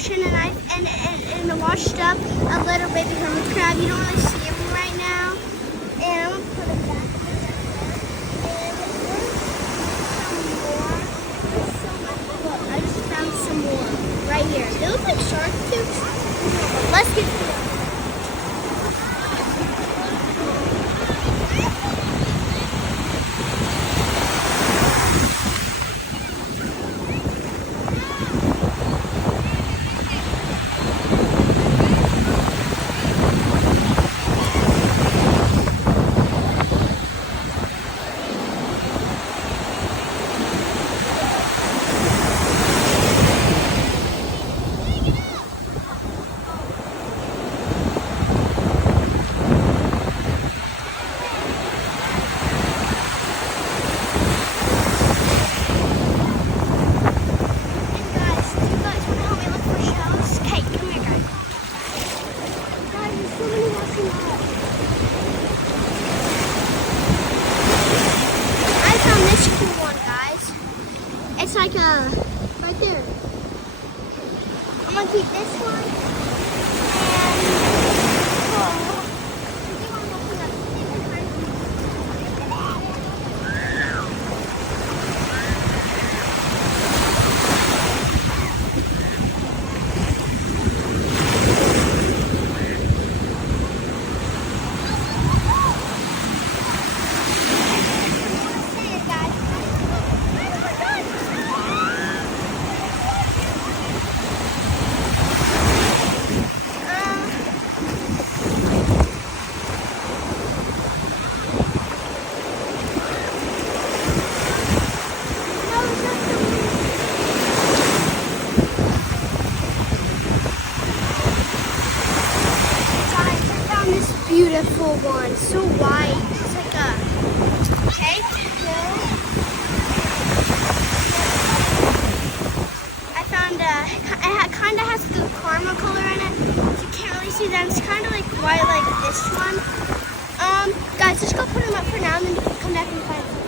ocean, and washed up a little baby hermit crab. You don't really see him right now. And I'm gonna put him back in there. And some more. Look, I just found some more right here. They look like shark tubes. Let's get to them. It's like right there. I'm gonna keep this one beautiful one, so white. It's like a cake. I found it kind of has the caramel color in it. You can't really see that. It's kind of like white, like this one. Guys, let's go put them up for now, and then come back and find them.